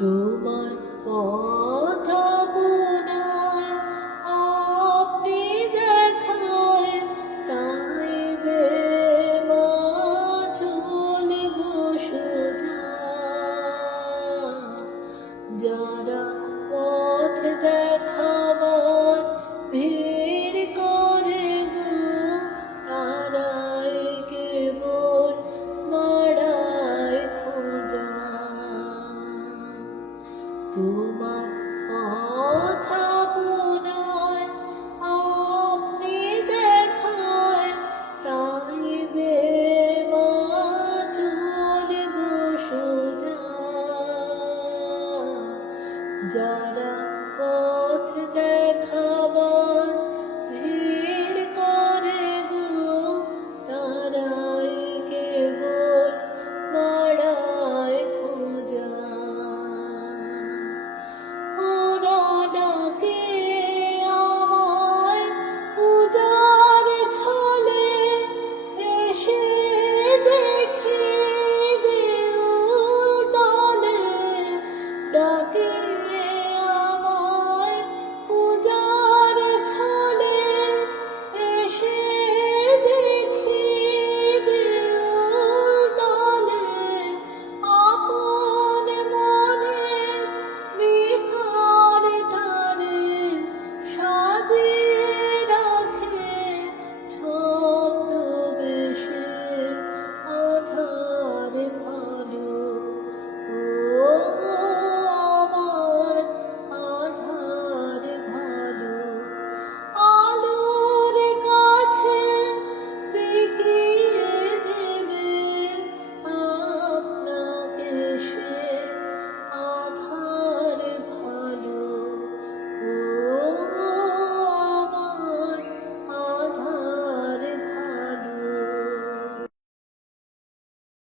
তোমার পথ আপনি দেখায় তাই বে মা চলিব যারা পথ দেখা